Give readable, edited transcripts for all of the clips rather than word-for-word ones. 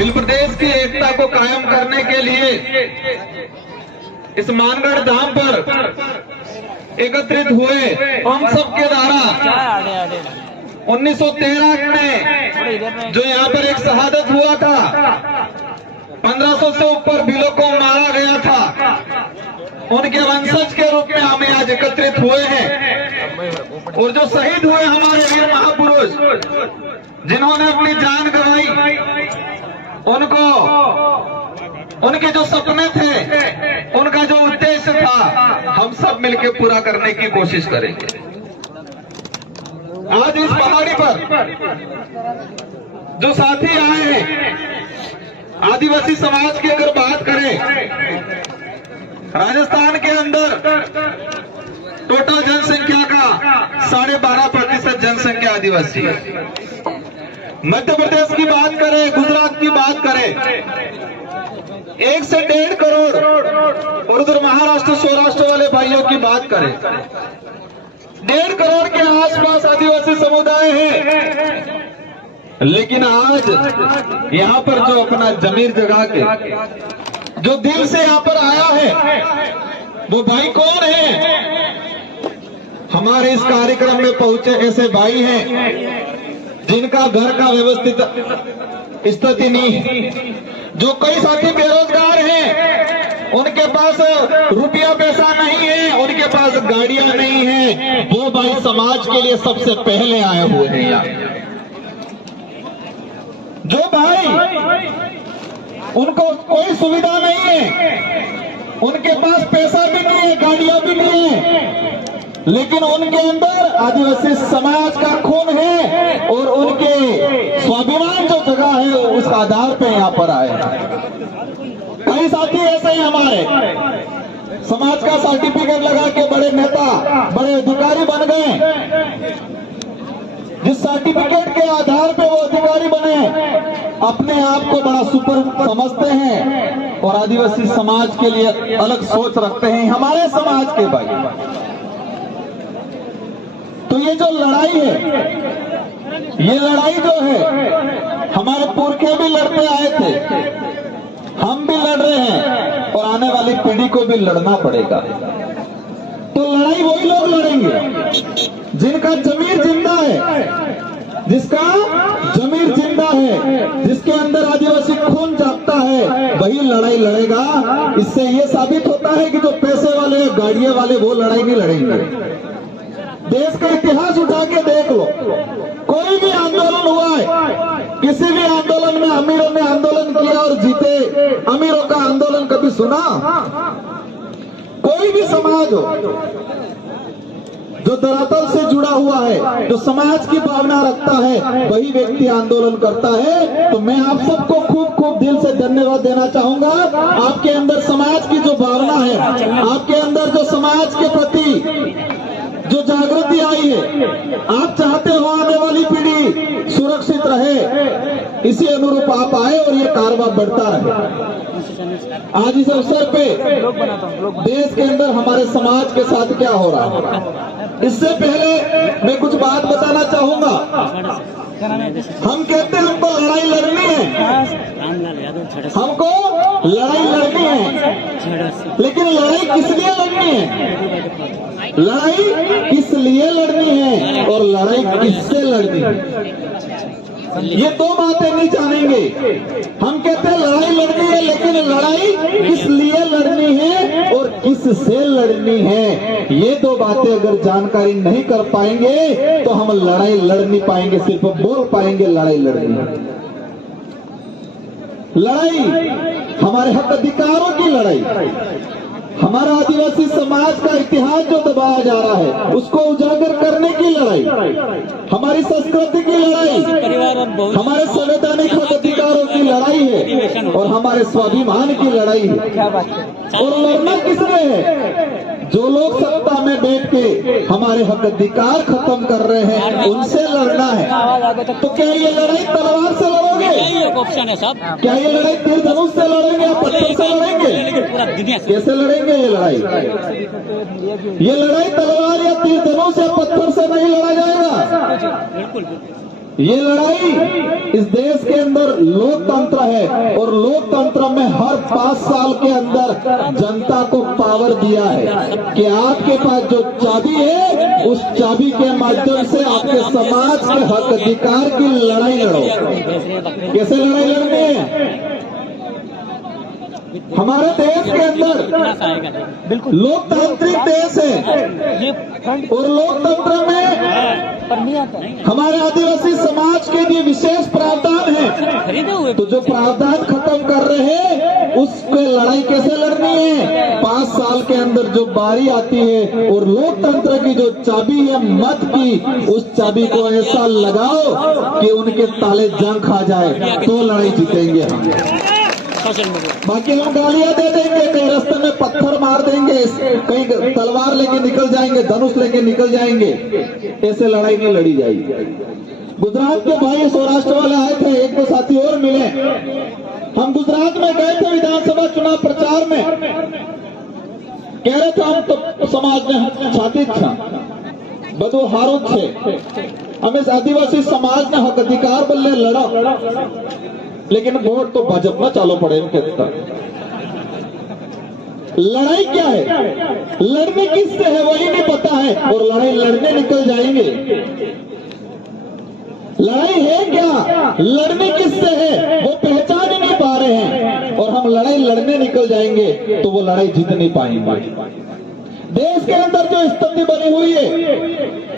Bill प्रदेश की एकता को कायम करने के लिए इस मानगढ़ धाम पर एकत्रित हुए हम सबके द्वारा 1913 में जो यहाँ पर एक शहादत हुआ था, 1500 से ऊपर बिलों को मारा गया था, उनके वंशज के रूप में हम आज एकत्रित हुए हैं। और जो शहीद हुए हमारे वीर महापुरुष जिन्होंने अपनी जान गंवाई, उनको उनके जो सपने थे, उनका जो उद्देश्य था, हम सब मिलकर पूरा करने की कोशिश करेंगे। आज इस पहाड़ी पर जो साथी आए हैं, आदिवासी समाज की अगर बात करें, राजस्थान के अंदर टोटल जनसंख्या का 12.5% जनसंख्या आदिवासी है। मध्य प्रदेश की बात करें, गुजरात की बात करें, 1 से 1.5 करोड़, और उधर महाराष्ट्र सौराष्ट्र वाले भाइयों की बात करें, 1.5 करोड़ के आसपास आदिवासी समुदाय है। लेकिन आज यहाँ पर जो अपना जमीर जगा के, जो दिल से यहाँ पर आया है, वो भाई कौन है? हमारे इस कार्यक्रम में पहुंचे ऐसे भाई हैं जिनका घर का व्यवस्थित स्थिति नहीं है, जो कई साथी बेरोजगार हैं, उनके पास रुपया पैसा नहीं है, उनके पास गाड़ियां नहीं है, वो भाई समाज के लिए सबसे पहले आए हुए हैं यहाँ। जो भाई उनको कोई सुविधा नहीं है, उनके पास पैसा भी नहीं है, गाड़ियां भी नहीं है, लेकिन उनके अंदर आदिवासी समाज का खून है और उनके स्वाभिमान जो जगह है उस आधार पे यहाँ पर आए। कई साथी ऐसे ही हमारे समाज का सर्टिफिकेट लगा के बड़े नेता, बड़े अधिकारी बन गए। जिस सर्टिफिकेट के आधार पे वो अधिकारी बने, अपने आप को बड़ा सुपर समझते हैं और आदिवासी समाज के लिए अलग सोच रखते हैं हमारे समाज के भाई। तो ये जो लड़ाई है, ये लड़ाई जो है, हमारे पुरखे भी लड़ते आए थे, हम भी लड़ रहे हैं और आने वाली पीढ़ी को भी लड़ना पड़ेगा। तो लड़ाई वही लोग लड़ेंगे जिनका जमीर जिंदा है, जिसका जमीर जिंदा है, जिसके अंदर आदिवासी खून जागता है, वही लड़ाई लड़ेगा। इससे ये साबित होता है कि जो पैसे वाले, गाड़ियां वाले, वो लड़ाई नहीं लड़ेंगे। देश का इतिहास उठा के देख लो, कोई भी आंदोलन हुआ है, किसी भी आंदोलन में अमीरों ने आंदोलन किया और जीते, अमीरों का आंदोलन कभी सुना? कोई भी समाज हो जो धरातल से जुड़ा हुआ है, जो समाज की भावना रखता है, वही व्यक्ति आंदोलन करता है। तो मैं आप सबको खूब खूब दिल से धन्यवाद देना चाहूंगा। आपके अंदर समाज की जो भावना है, आपके अंदर जो समाज के प्रति जो जागृति आई है, आप चाहते हो आने वाली पीढ़ी सुरक्षित रहे, इसी अनुरूप आप आए और ये कारवां बढ़ता रहे। आज इस अवसर पे देश के अंदर हमारे समाज के साथ क्या हो रहा है, इससे पहले मैं कुछ बात बताना चाहूंगा। हम कहते हैं हमको लड़ाई लड़नी है, हमको लड़ाई लड़नी है, लेकिन लड़ाई किस लिए लड़नी है? लड़ाई किस लिए लड़नी है और लड़ाई किससे लड़नी है? ये दो बातें नहीं जानेंगे। हम कहते हैं लड़ाई लड़नी है, लेकिन लड़ाई किस लिए लड़नी है और किससे लड़नी है, ये दो बातें अगर जानकारी नहीं कर पाएंगे तो हम लड़ाई लड़ नहीं पाएंगे, सिर्फ बोल पाएंगे लड़ाई लड़नी है। लड़ाई हमारे हक अधिकारों की लड़ाई, हमारा आदिवासी समाज का इतिहास जो दबाया जा रहा है उसको उजागर करने की लड़ाई, हमारी संस्कृति की लड़ाई, हमारे संवैधानिक अधिकारों की लड़ाई है और हमारे स्वाभिमान की लड़ाई है। और लड़ना किसने है? जो लोग सत्ता में बैठ के हमारे हक अधिकार खत्म कर रहे हैं, उनसे लड़ना है। तो क्या ये लड़ाई तलवार से लड़ोगे? क्या ये लड़ाई तीर धनुष से लड़ेंगे या पत्थर से लड़ेंगे? कैसे लड़ेंगे ये लड़ाई? ये लड़ाई तलवार या तीर धनुष या पत्थर से नहीं लड़ा जाएगा। ये लड़ाई इस देश के अंदर लोकतंत्र है और लोकतंत्र में हर 5 साल के अंदर जनता को पावर दिया है कि आपके पास जो चाबी है उस चाबी के माध्यम से आपके समाज के हक अधिकार की लड़ाई लड़ो। कैसे लड़ाई लड़नी है? हमारे देश के अंदर लोकतांत्रिक देश है और लोकतंत्र में हमारे आदिवासी समाज के लिए विशेष प्रावधान है। तो जो प्रावधान खत्म कर रहे हैं उसके लड़ाई कैसे लड़नी है? 5 साल के अंदर जो बारी आती है और लोकतंत्र की जो चाबी है मत की, उस चाबी को ऐसा लगाओ कि उनके ताले जंग खा जाए, तो लड़ाई जीतेंगे हम। बाकी हम गालियां दे देंगे, कहीं रास्ते में पत्थर मार देंगे, कहीं तलवार लेके निकल जाएंगे, धनुष लेके निकल जाएंगे, ऐसे लड़ाई नहीं लड़ी जाएगी। गुजरात के भाई सौराष्ट्र वाले आए थे, एक दो साथी और मिले। हम गुजरात में गए थे विधानसभा चुनाव प्रचार में, कह रहे थे हम तो समाज ने छाती था बधु हारू थे, हम इस आदिवासी समाज ने हक अधिकार बल्ले लड़ा, लेकिन वोट तो भाजपा चालू पड़े इनके तक। लड़ाई क्या है? लड़ने किससे है वही नहीं पता है और लड़ाई लड़ने निकल जाएंगे। लड़ाई है क्या? लड़ने किससे है वो पहचान ही नहीं पा रहे हैं और हम लड़ाई लड़ने निकल जाएंगे तो वो लड़ाई जीत नहीं पाएंगे। देश के अंदर जो स्थिति बनी हुई है,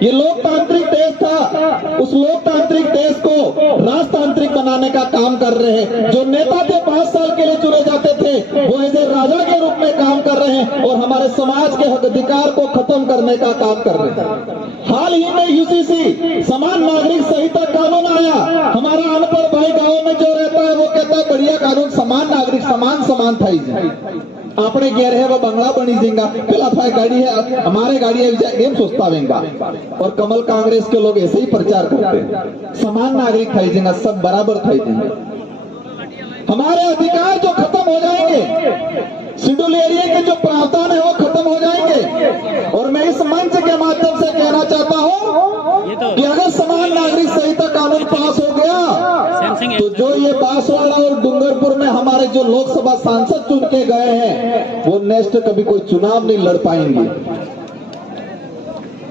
ये लोकतांत्रिक देश था, उस लोकतांत्रिक देश को राजतांत्रिक बनाने का काम कर रहे हैं। जो नेता थे 5 साल के लिए चुने जाते थे वो ऐसे राजा के रूप में काम कर रहे हैं और हमारे समाज के हक अधिकार को खत्म करने का काम कर रहे हैं। हाल ही में यूसीसी समान नागरिक संहिता कानून आया। हमारा अनपढ़ भाई गाँव में जो रहता है वो कहता है बढ़िया कानून, समान नागरिक समान था आपने कह रहे हैं वो बंगला बनी देंगे, पहला था गाड़ी है हमारे गाड़ी है गेम सोचता वेंगा। और कमल कांग्रेस के लोग ऐसे ही प्रचार करते हैं, समान नागरिक था देंगे, सब बराबर था देंगे। हमारे अधिकार जो खत्म हो जाएंगे, शेड्यूल एरिया के जो प्रावधान है वो खत्म हो जाएंगे। और मैं इस मंच के माध्यम से कहना चाहता हूं कि अगर समान नागरिक संहिता कानून पास हो गया तो जो ये बांसवाड़ा और डूंगरपुर में हमारे जो लोकसभा सांसद चुन के गए हैं वो नेक्स्ट कभी कोई चुनाव नहीं लड़ पाएंगे।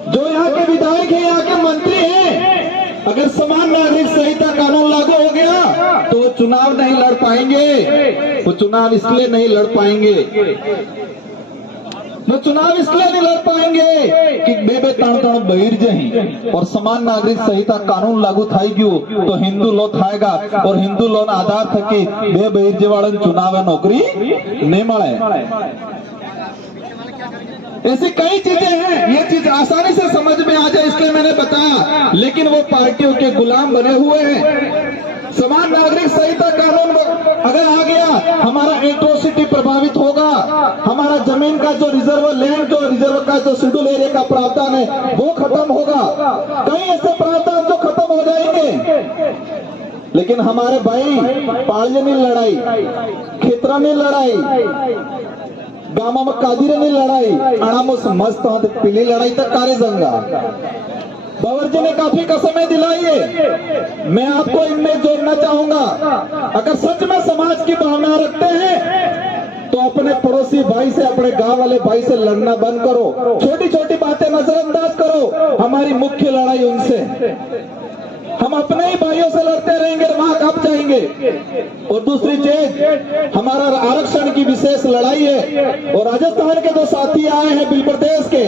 जो यहाँ के विधायक है, यहाँ के मंत्री हैं, अगर समान नागरिक संहिता कानून लागू हो गया तो वो चुनाव नहीं लड़ पाएंगे। वो चुनाव इसलिए नहीं लड़ पाएंगे, वो चुनाव इसलिए नहीं लड़ पाएंगे कि बेबे ताण बहिर जही और समान नागरिक संहिता कानून लागू थाई गयो तो हिंदू लो थाएगा और हिंदू लोन आधार थकी बे बहिर जेवाड़न चुनाव नौकरी नहीं मिले। ऐसी कई चीजें हैं, ये चीज आसानी से समझ में आ जाए इसलिए मैंने बताया, लेकिन वो पार्टियों के गुलाम बने हुए हैं। समान नागरिक संहिता कानून अगर आ गया, हमारा एट्रोसिटी प्रभावित होगा, हमारा जमीन का जो रिजर्व लैंड, जो रिजर्व का जो शेड्यूल एरिया का प्रावधान है वो खत्म होगा। कई ऐसे प्रावधान जो खत्म हो जाएंगे, लेकिन हमारे भाई पालजनी लड़ाई, खेतरानी लड़ाई, गामा में कादिरनी लड़ाई, अणामुस मस्त पीली लड़ाई तक कार्य जंगा बाबर जी ने काफी कसमें दिलाई है। मैं आपको इनमें जोड़ना चाहूंगा, अगर सच में समाज की भावना रखते हैं तो अपने पड़ोसी भाई से, अपने गांव वाले भाई से लड़ना बंद करो, छोटी छोटी बातें नजरअंदाज करो। हमारी मुख्य लड़ाई उनसे, हम अपने ही भाइयों से लड़ते रहेंगे, वहां कब जाएंगे। और दूसरी चीज, हमारा आरक्षण की विशेष लड़ाई है और राजस्थान के जो साथी आए हैं बिल प्रदेश के,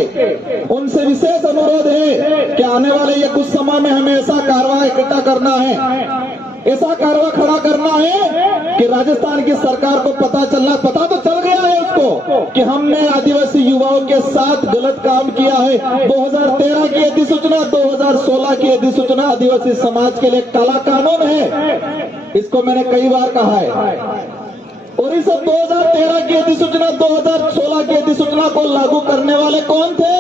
उनसे विशेष अनुरोध है कि आने वाले ये कुछ समय में हमें ऐसा कार्रवाई इकट्ठा करना है, ऐसा कार्रवाई खड़ा करना है कि राजस्थान की सरकार को पता तो चल गया है उसको कि हमने आदिवासी युवाओं के साथ गलत काम किया है। 2013 की अधिसूचना, 2016 की अधिसूचना आदिवासी समाज के लिए काला कानून है, इसको मैंने कई बार कहा है। और इस 2013 की अधिसूचना, 2016 की अधिसूचना को लागू करने वाले कौन थे?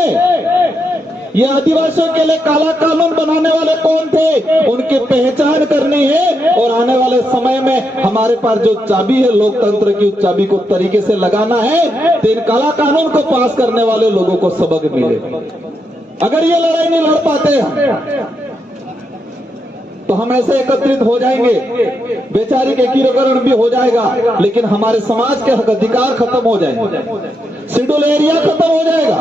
ये आदिवासियों के लिए काला कानून बनाने वाले कौन थे? उनकी पहचान करनी है और आने वाले समय में हमारे पास जो चाबी है लोकतंत्र की, उस चाबी को तरीके से लगाना है तो इन काला कानून को पास करने वाले लोगों को सबक मिले। अगर ये लड़ाई नहीं लड़ पाते तो हम ऐसे एकत्रित हो जाएंगे, वैचारिक एकीकरण भी हो जाएगा, लेकिन हमारे समाज के हक अधिकार खत्म हो जाएंगे, शेड्यूल एरिया खत्म हो जाएगा।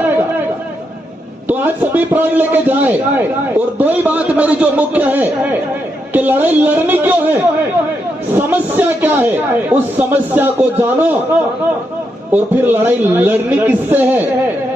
तो आज सभी प्राण लेके जाए। और दो ही बात मेरी जो मुख्य है कि लड़ाई लड़नी क्यों है, समस्या क्या है, उस समस्या को जानो और फिर लड़ाई लड़नी किससे है,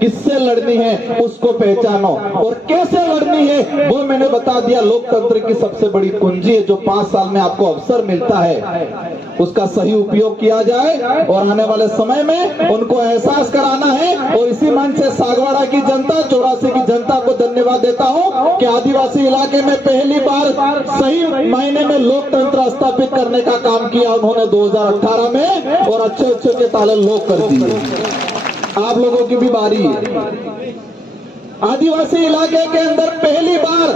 किससे लड़नी है उसको पहचानो, और कैसे लड़नी है वो मैंने बता दिया। लोकतंत्र की सबसे बड़ी कुंजी है, जो 5 साल में आपको अवसर मिलता है उसका सही उपयोग किया जाए और आने वाले समय में उनको एहसास कराना है। और इसी मंच से सागवाड़ा की जनता, 84 की जनता को धन्यवाद देता हूं कि आदिवासी इलाके में पहली बार सही मायने में लोकतंत्र स्थापित करने का काम किया उन्होंने 2018 में, और अच्छे अच्छे के ताले लोग कर दिए। आप लोगों की भी बारी है। आदिवासी इलाके के अंदर पहली बार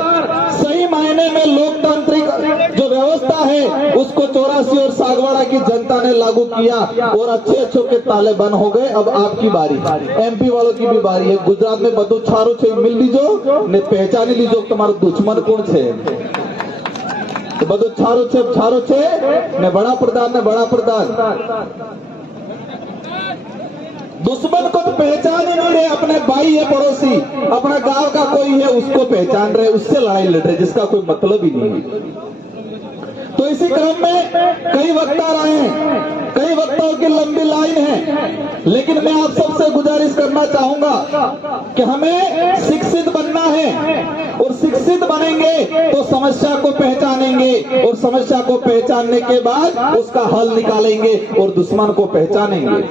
सही मायने में लोकतांत्रिक जो व्यवस्था है उसको 84 और सागवाड़ा की जनता ने लागू किया और अच्छे अच्छों के ताले बंद हो गए। अब आपकी बारी, एमपी वालों की भी बारी है। गुजरात में बधु छारू छे मिल लीजो ने पहचानी लीजो तुम्हारो दुश्मन कौन छे, तो बधु छारू छे ने बड़ा प्रधान दुश्मन को तो पहचान ही नहीं रहे, अपने भाई है, पड़ोसी, अपना गांव का कोई है उसको पहचान रहे, उससे लड़ाई लड़ रहे जिसका कोई मतलब ही नहीं है। तो इसी क्रम में कई वक्ता रहे हैं, कई वक्ताओं की लंबी लाइन है, लेकिन मैं आप सबसे गुजारिश करना चाहूंगा कि हमें शिक्षित बनना है और शिक्षित बनेंगे तो समस्या को पहचानेंगे और समस्या को पहचानने के बाद उसका हल निकालेंगे और दुश्मन को पहचानेंगे।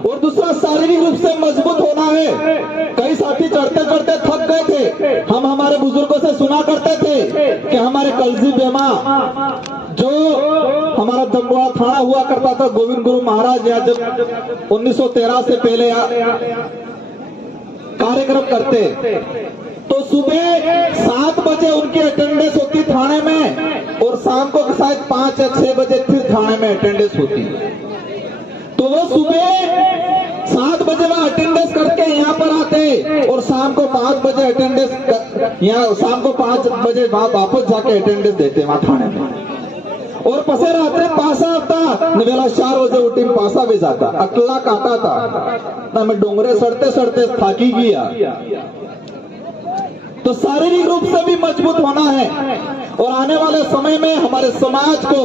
और दूसरा, शारीरिक रूप से मजबूत होना है। कई साथी चढ़ते चढ़ते थक गए थे। हम हमारे बुजुर्गों से सुना करते थे कि हमारे कलजी बेमा जो हमारा दमवा थाना हुआ करता था, गोविंद गुरु महाराज या जब 1913 से पहले कार्यक्रम करते तो सुबह 7 बजे उनकी अटेंडेंस होती थाने में और शाम को शायद 5 या 6 बजे फिर थाने में अटेंडेंस होती। तो वो सुबह 7 बजे वहां अटेंडेंस करके यहाँ पर आते और शाम को 5 बजे अटेंडेंस यहाँ शाम को 5 बजे वापस जाके अटेंडेंस देते वहां थाने में। और पसे रात्रे पासा आता वेला 4 बजे उठी पासा भी जाता, अकला काटा था मैं डोंगरे सड़ते सड़ते थाकी गया। तो शारीरिक रूप से भी मजबूत होना है और आने वाले समय में हमारे समाज को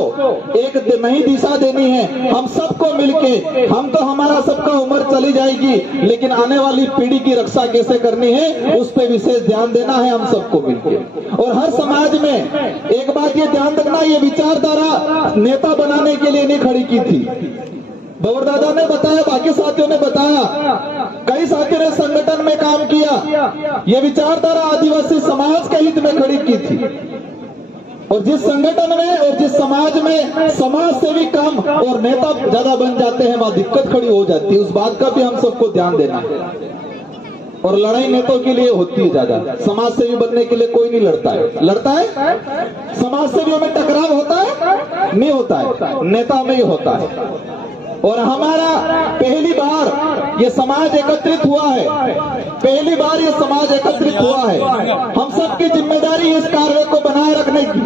एक नई दिशा देनी है। हम सबको मिलके, हम तो हमारा सबका उम्र चली जाएगी, लेकिन आने वाली पीढ़ी की रक्षा कैसे करनी है उस पर विशेष ध्यान देना है हम सबको मिलके। और हर समाज में एक बात ये ध्यान रखना, ये विचारधारा नेता बनाने के लिए नहीं खड़ी की थी। बवर दादा ने बताया, बाकी साथियों ने बताया, कई साथियों ने संगठन में काम किया। ये विचारधारा आदिवासी समाज के हित में खड़ी की थी और जिस संगठन में और जिस समाज में समाज सेवी कम और नेता ज्यादा बन जाते हैं वहां दिक्कत खड़ी हो जाती है। उस बात का भी हम सबको ध्यान देना है। और लड़ाई नेताओं के लिए होती है ज्यादा, समाज सेवी बनने के लिए कोई नहीं लड़ता है। लड़ता है समाज सेवियों में टकराव होता है, नहीं होता है, नेता में ही होता है। और हमारा पहली बार ये समाज एकत्रित हुआ है, पहली बार ये समाज एकत्रित हुआ है। हम सबकी जिम्मेदारी है इस कार्य को बनाए रखने की।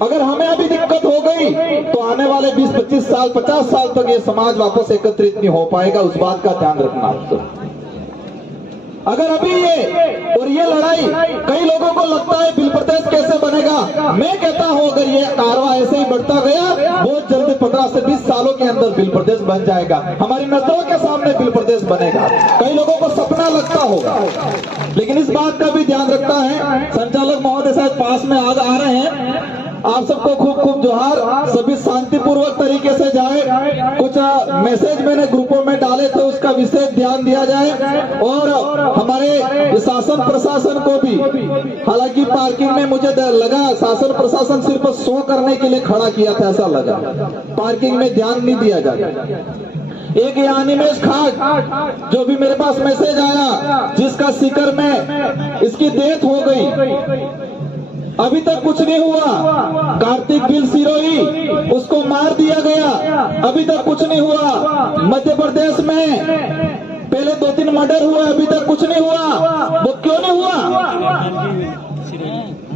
अगर हमें अभी दिक्कत हो गई तो आने वाले 20-25 साल 50 साल तक ये समाज वापस एकत्रित नहीं हो पाएगा, उस बात का ध्यान रखना आपको। अगर अभी ये लड़ाई, कई लोगों को लगता है बिल प्रदेश कैसे बनेगा, मैं कहता हूं अगर ये कारवा ऐसे ही बढ़ता गया बहुत जल्दी 15 से 20 सालों के अंदर बिल प्रदेश बन जाएगा। हमारी नजरों के सामने बिल प्रदेश बनेगा। कई लोगों को सपना लगता होगा, लेकिन इस बात का भी ध्यान रखता है। संचालक महोदय शायद पास में आ रहे हैं। आप सबको खूब खूब जोहार। सभी शांतिपूर्वक तरीके से जाए। कुछ मैसेज मैंने ग्रुपों में डाले थे, उसका विशेष ध्यान दिया जाए। और हमारे शासन प्रशासन को भी, हालांकि पार्किंग में मुझे लगा शासन प्रशासन सिर्फ शो करने के लिए खड़ा किया था, ऐसा लगा, पार्किंग में ध्यान नहीं दिया जाता। एक अनिमेश खाट जो भी मेरे पास मैसेज आया, जिसका सीकर में इसकी डेथ हो गई, अभी तक कुछ नहीं हुआ। कार्तिक बिल सिरोही, उसको मार दिया गया, अभी तक कुछ नहीं हुआ। मध्य प्रदेश में पहले 2-3 मर्डर हुआ, अभी तक कुछ नहीं हुआ। वो क्यों नहीं हुआ?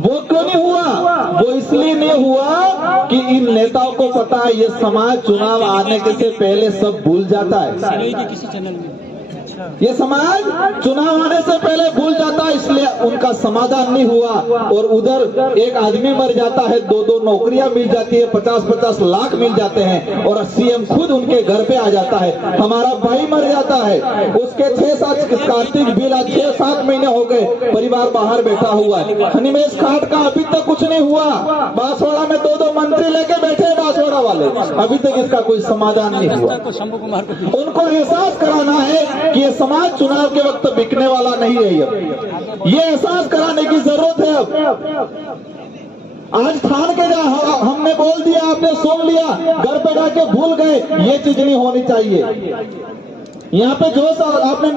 वो क्यों नहीं हुआ? वो इसलिए नहीं हुआ कि इन नेताओं को पता है ये समाज चुनाव आने के से पहले सब भूल जाता है। किसी चैनल में ये समाज चुनाव आने से पहले भूल जाता है, इसलिए उनका समाधान नहीं हुआ। और उधर एक आदमी मर जाता है, 2-2 नौकरियां मिल जाती है, 50-50 लाख मिल जाते हैं, और सीएम खुद उनके घर पे आ जाता है। हमारा भाई मर जाता है, उसके 6-7 कार्तिक बिल आज 6-7 महीने हो गए, परिवार बाहर बैठा हुआ है। हनीमेश खाट का अभी तक कुछ नहीं हुआ। बांसवाड़ा में 2-2 मंत्री लेके बैठे हैं बांसवाड़ा वाले, अभी तक इसका कोई समाधान नहीं हुआ। शंभू कुमार को उनको एहसास कराना है कि ये समाज चुनाव के वक्त बिकने वाला नहीं है। ये एहसास कराने की जरूरत है। अब आज ठान के जा, हमने बोल दिया, आपने सुन लिया, घर पे जाके भूल गए, ये चीज नहीं होनी चाहिए। यहाँ पे जो आपने